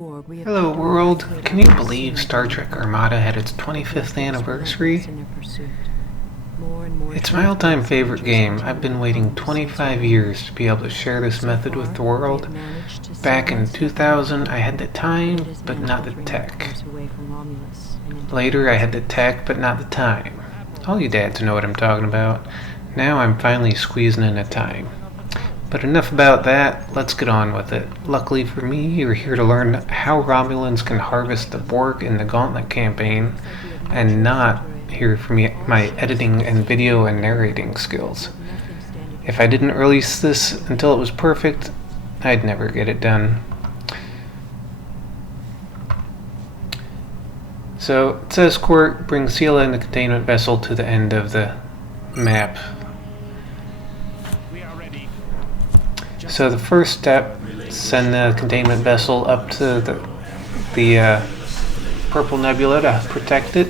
Hello world, can you believe Star Trek Armada had its 25th anniversary? It's my all-time favorite game. I've been waiting 25 years to be able to share this method with the world. Back in 2000 I had the time, but not the tech. Later I had the tech, but not the time. All you dads know what I'm talking about. Now I'm finally squeezing in the time. But enough about that, let's get on with it. Luckily for me, you're here to learn how Romulans can harvest the Borg in the Gauntlet campaign, and not hear from my editing and video and narrating skills. If I didn't release this until it was perfect, I'd never get it done. So, it says Quark brings Sela and the containment vessel to the end of the map. So the first step, send the containment vessel up to the purple nebula to protect it.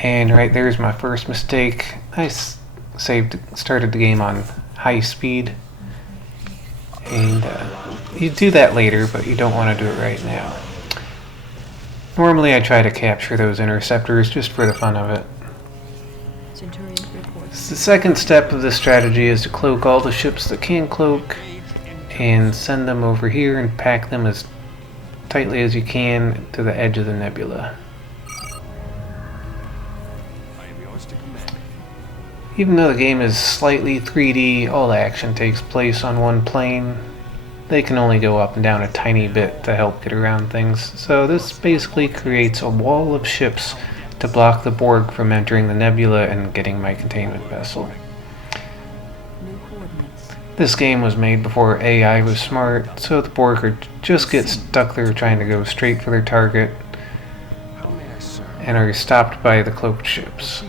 And right there's my first mistake. I started the game on high speed. And you do that later, but you don't want to do it right now. Normally I try to capture those interceptors just for the fun of it. The second step of this strategy is to cloak all the ships that can cloak, and send them over here and pack them as tightly as you can to the edge of the nebula. Even though the game is slightly 3D, all the action takes place on one plane. They can only go up and down a tiny bit to help get around things, so this basically creates a wall of ships to block the Borg from entering the nebula and getting my containment vessel. This game was made before AI was smart, so the Borg just get stuck there trying to go straight for their target and are stopped by the cloaked ships.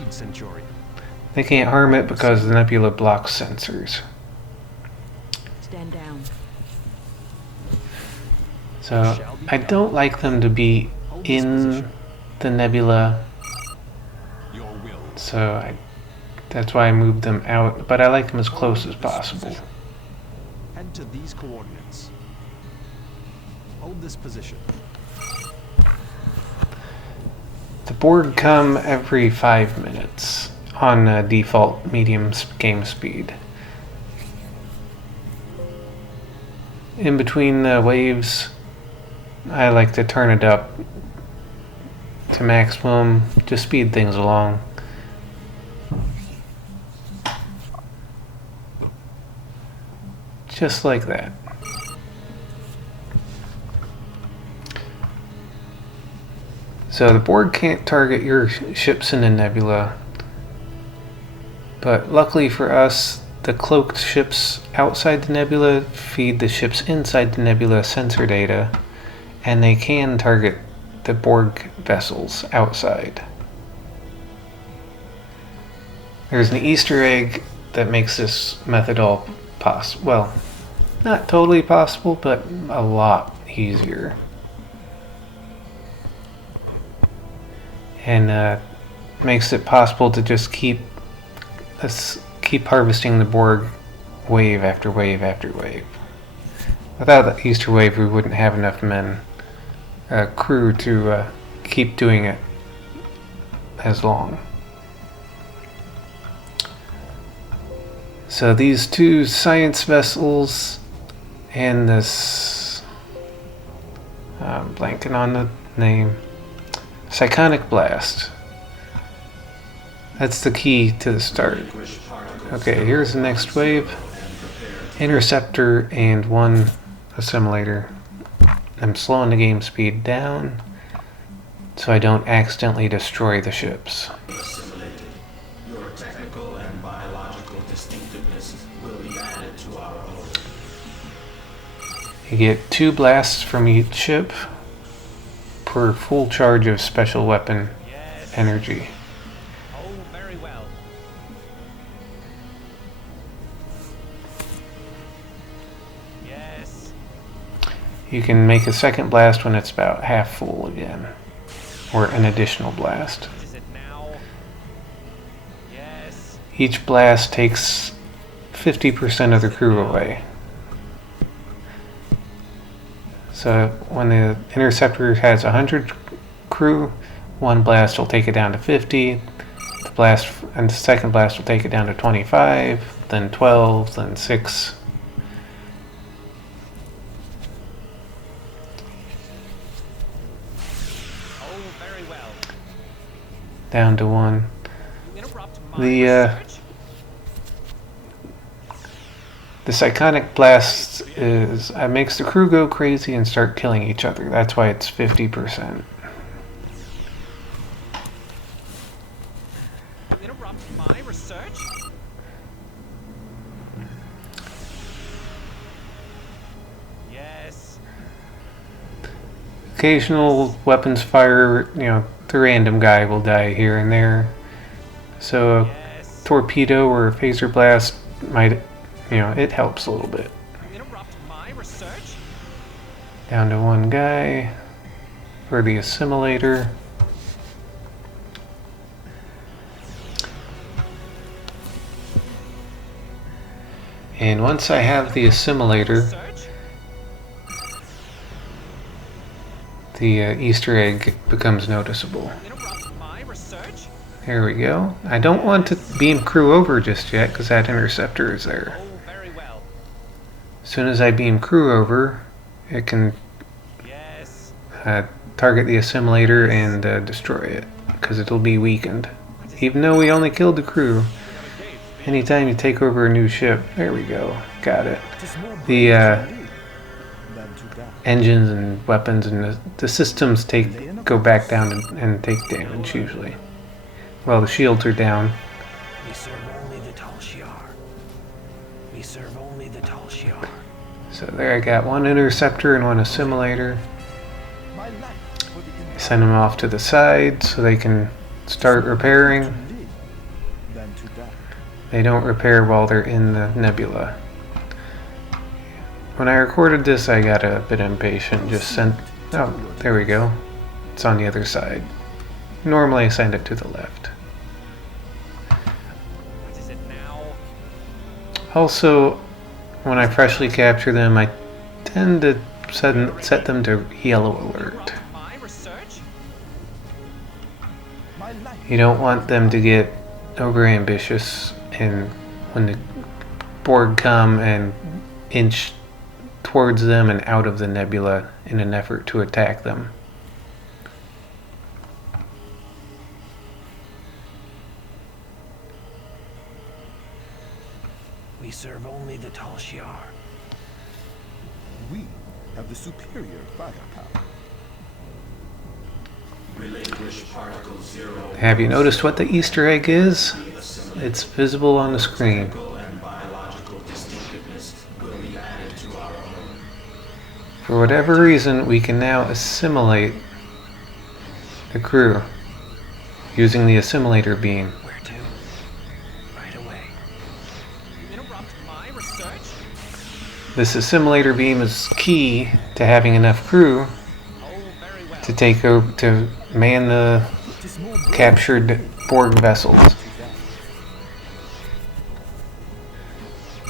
They can't harm it because the nebula blocks sensors. Stand down. So I don't like them to be in the nebula, so that's why I moved them out, but I like them as close as possible. Head to these coordinates. Hold this position. The Borg come every 5 minutes on default medium game speed. In between the waves, I like to turn it up to maximum to speed things along. Just like that. So the Borg can't target your ships in the nebula, but luckily for us, the cloaked ships outside the nebula feed the ships inside the nebula sensor data, and they can target the Borg vessels outside. There's an Easter egg that makes this method all possible. Well, not totally possible, but a lot easier. And makes it possible to just keep harvesting the Borg wave after wave after wave. Without the Easter wave, we wouldn't have enough crew to keep doing it as long. So these two science vessels and this, blanking on the name, Psychonic Blast. That's the key to the start. Okay, here's the next wave. Interceptor and one assimilator. I'm slowing the game speed down so I don't accidentally destroy the ships. Your technical and biological distinctiveness will be added to our own. You get 2 blasts from each ship per full charge of special weapon energy. Oh, very well. Yes. You can make a second blast when it's about half full again, or an additional blast. Is it now? Yes. Each blast takes 50% of the crew away. So when the interceptor has 100 crew, one blast will take it down to 50. The second blast will take it down to 25, then 12, then 6. Oh, very well. Down to 1. You interrupt my research? The psychonic blast makes the crew go crazy and start killing each other. That's why it's 50%. You interrupt my research? Yes. Occasional weapons fire, the random guy will die here and there. So a Yes. torpedo or a phaser blast might, it helps a little bit. You interrupt my research? Down to 1 guy for the assimilator. And once I have the assimilator, Research? the Easter egg becomes noticeable. You interrupt my research? There we go. I don't want to beam crew over just yet because that interceptor is there. Oh, very well. As soon as I beam crew over, it can Yes. target the assimilator and destroy it because it'll be weakened. Even though we only killed the crew, anytime you take over a new ship, there we go, got it. The engines and weapons and the systems go back down and take damage usually. Well, the shields are down. We serve only the Tal Shiar. We serve only the Tal Shiar. So there I got 1 interceptor and 1 assimilator. I send them off to the side so they can start repairing. They don't repair while they're in the nebula. When I recorded this, I got a bit impatient. Oh, there we go. It's on the other side. Normally I send it to the left. What is it now? Also, when I freshly capture them, I tend to set them to yellow alert. Interrupt my research? You don't want them to get over ambitious, and when the Borg come and inch towards them and out of the nebula in an effort to attack them. We serve only the Tal Shiar. We have the superior firepower. Relinquish particle 0. Have you noticed what the Easter egg is? It's visible on the screen. Technical and biological distinctiveness will be added to our own. For whatever reason, we can now assimilate the crew using the assimilator beam. Where to? Right away. You interrupt my research? This assimilator beam is key to having enough crew Oh, very well. to take over to man the captured Borg vessels.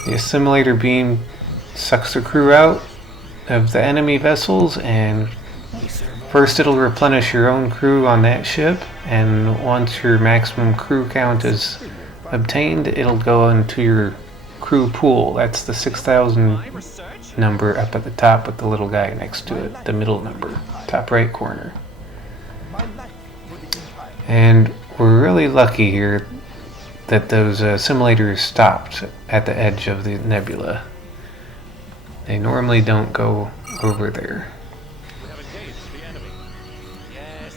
The assimilator beam sucks the crew out of the enemy vessels, and first it'll replenish your own crew on that ship, and once your maximum crew count is obtained, it'll go into your crew pool. That's the 6,000 My research? number up at the top with the little guy next to it, the middle number, top right corner. And we're really lucky here that those simulators stopped at the edge of the nebula. They normally don't go over there. We have engaged the enemy. Yes.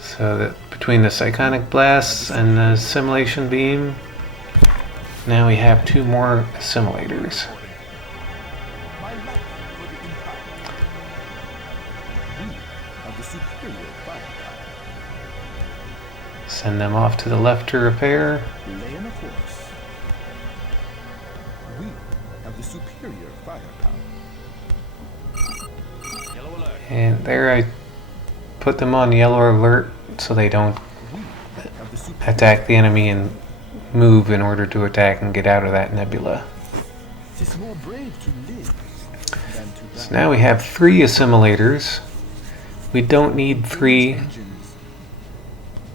So that between the psychonic blasts and the simulation beam, now we have 2 more simulators. Of the superior firepower. Send them off to the left to repair. Lay in a course. We have the superior firepower. Yellow alert. And there I put them on yellow alert so they don't We have the superior attack the enemy and move in order to attack and get out of that nebula. 'Tis more brave to live than to die. So now we have 3 assimilators. We don't need 3 Engines.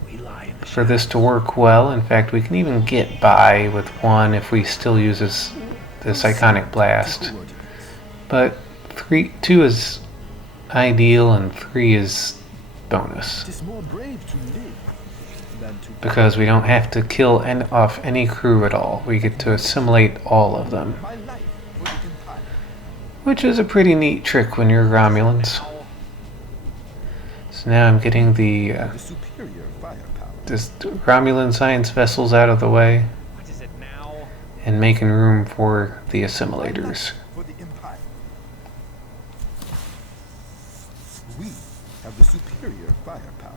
We lie in the for this to work well. In fact, we can even get by with 1 if we still use this iconic blast. Coordinates. But 2 is ideal and 3 is bonus. 'Tis more brave to live than to die. Because we don't have to kill off any crew at all. We get to assimilate all of them. My life for the Empire. Which is a pretty neat trick when you're Romulans. So now I'm getting the The superior firepower. this Romulan science vessels out of the way What is it now? and making room for the assimilators. For the Empire. We have the superior firepower.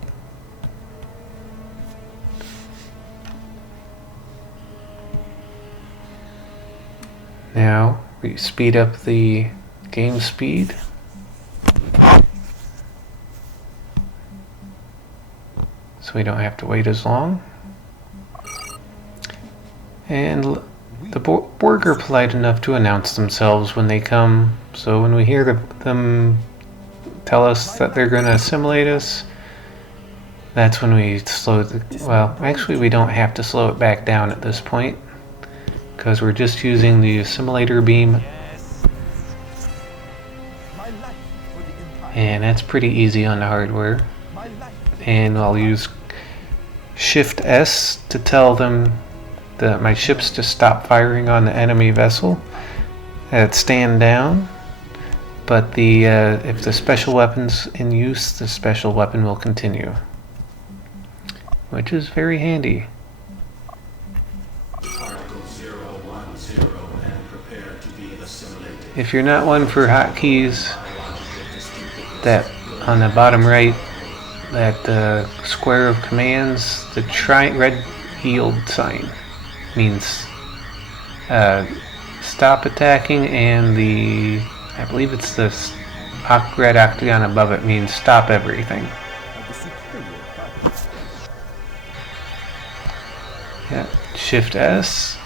Now we speed up the game speed. So we don't have to wait as long. And the Borg are polite enough to announce themselves when they come. So when we hear them tell us that they're going to assimilate us, that's when we slow well, actually we don't have to slow it back down at this point, because we're just using the assimilator beam, My life for the Empire. and that's pretty easy on the hardware. My life. And I'll use Shift S to tell them that my ships to stop firing on the enemy vessel. Stand down. But if the special weapon's in use, the special weapon will continue, which is very handy. Particle 010 and prepare to be assimilated. If you're not one for hotkeys, Biological distinctiveness that on the bottom right, that square of commands, the red yield sign means stop attacking, and I believe it's the red octagon above it means stop everything. Have the superior firepower. Yeah, Shift S,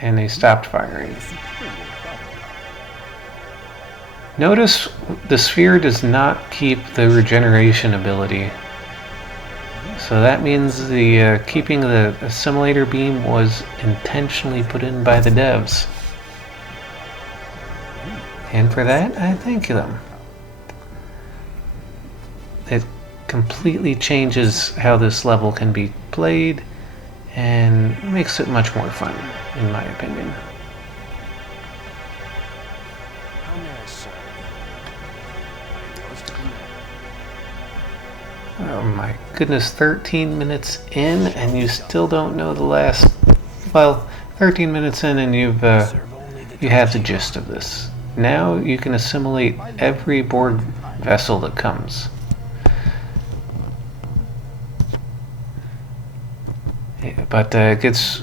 and they stopped firing. The superior firepower. Notice the sphere does not keep the regeneration ability. So that means the keeping the assimilator beam was intentionally put in by the devs. And for that, I thank them. It completely changes how this level can be played and makes it much more fun, in my opinion. How may I serve? My yours to command. Oh my goodness, 13 minutes in and you still don't know the last... Well, 13 minutes in and you have the gist of this. Now you can assimilate every Borg vessel that comes. Yeah, but it gets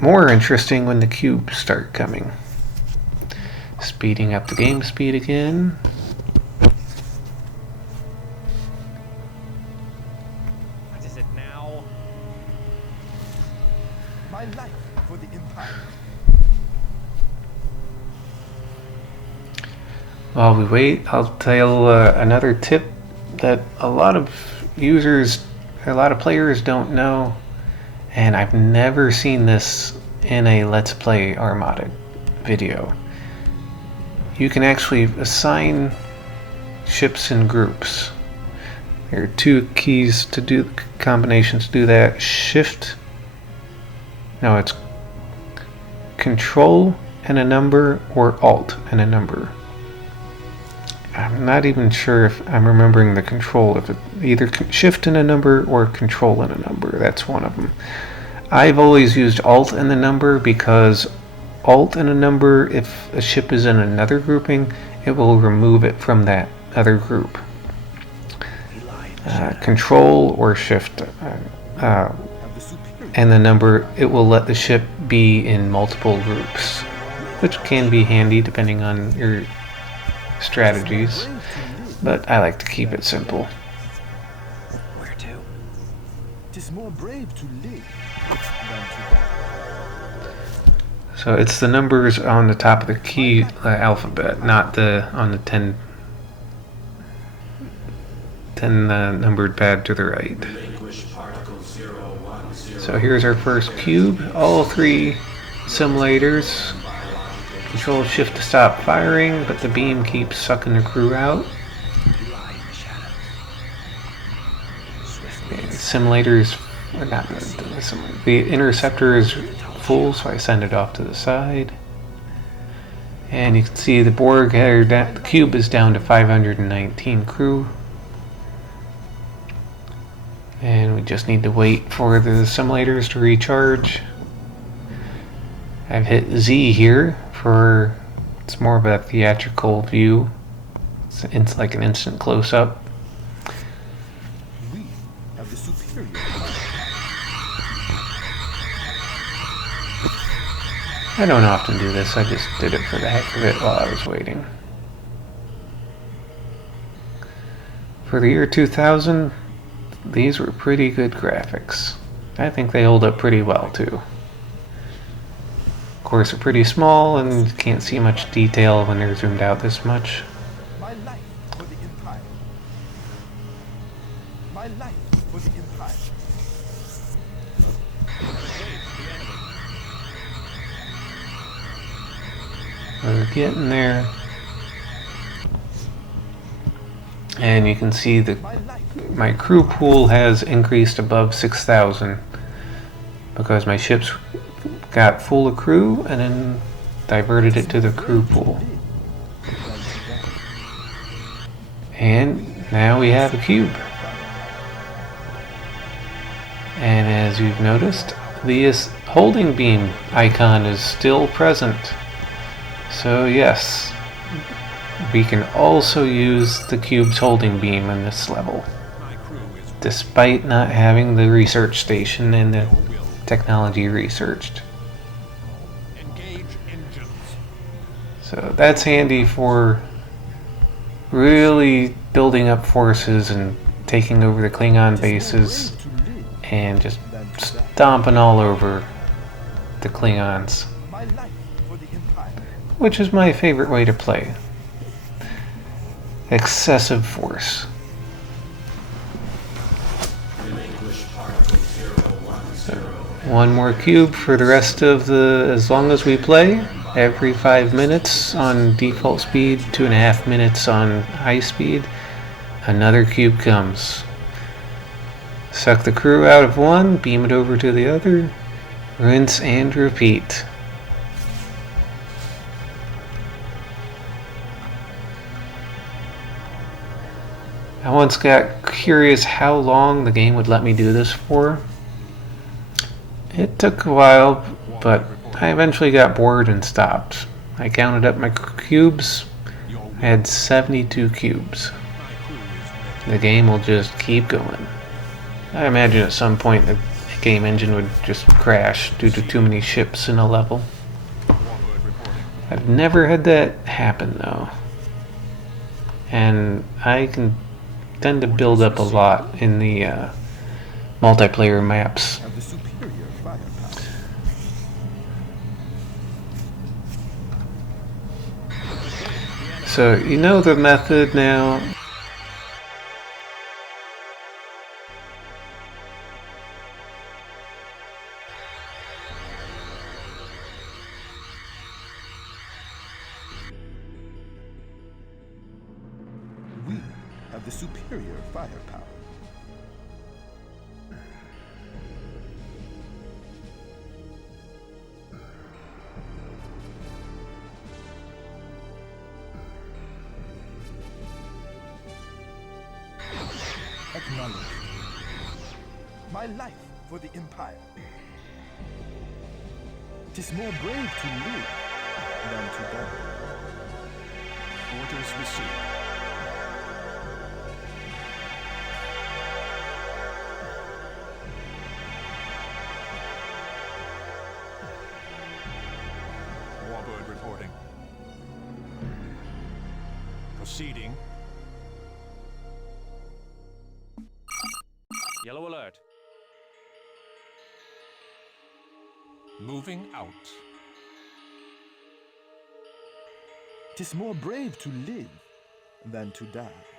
more interesting when the cubes start coming. Speeding up the game speed again. What is it now? My life for the Empire. While we wait, I'll tell another tip that a lot of players don't know, and I've never seen this in a Let's Play Armada video. You can actually assign ships in groups. There are 2 keys to do combinations to do that. It's Control and a number, or Alt and a number. I'm not even sure if I'm remembering the control. If it either Shift and a number or Control and a number. That's one of them. I've always used Alt and the number because Alt and a number, if a ship is in another grouping, it will remove it from that other group. Control or Shift Have the superior. and the number, it will let the ship be in multiple groups, which can be handy depending on your strategies, but I like to keep it simple. Where to? 'Tis more brave to live than to die. So it's the numbers on the top of the key alphabet, not on the 10 numbered pad to the right. So here's our first cube. All three simulators. Control shift to stop firing, but the beam keeps sucking the crew out. Okay, simulators, or not the interceptor is full, so I send it off to the side. And you can see the Borg, the cube is down to 519 crew. And we just need to wait for the simulators to recharge. I've hit Z here for, it's more of a theatrical view. It's like an instant close-up. We have the superior. I don't often do this, I just did it for the heck of it while I was waiting. For the year 2000, these were pretty good graphics. I think they hold up pretty well too. Of course, they're pretty small and you can't see much detail when they're zoomed out this much. My life for the Empire. My life for the Empire. We're getting there. And you can see that my crew pool has increased above 6,000 because my ships got full of crew and then diverted it to the crew pool. And now we have a cube. And as you've noticed, the holding beam icon is still present. So yes, we can also use the cube's holding beam in this level, despite not having the research station and the technology researched. So that's handy for really building up forces and taking over the Klingon bases and just stomping all over the Klingons, which is my favorite way to play. Excessive force. So, one more cube for the rest of as long as we play. Every 5 minutes on default speed, 2.5 minutes on high speed, another cube comes. Suck the crew out of one, beam it over to the other, rinse and repeat. I once got curious how long the game would let me do this for. It took a while, but I eventually got bored and stopped. I counted up my cubes. I had 72 cubes. The game will just keep going. I imagine at some point the game engine would just crash due to too many ships in a level. I've never had that happen though. And I can tend to build up a lot in the multiplayer maps. Have the superior firepower. So you know the method now. We have the superior firepower. Acknowledged. My life for the Empire. 'Tis more brave to live than to die. Orders received. Warbird reporting. Proceeding. Yellow alert. Moving out. 'Tis more brave to live than to die.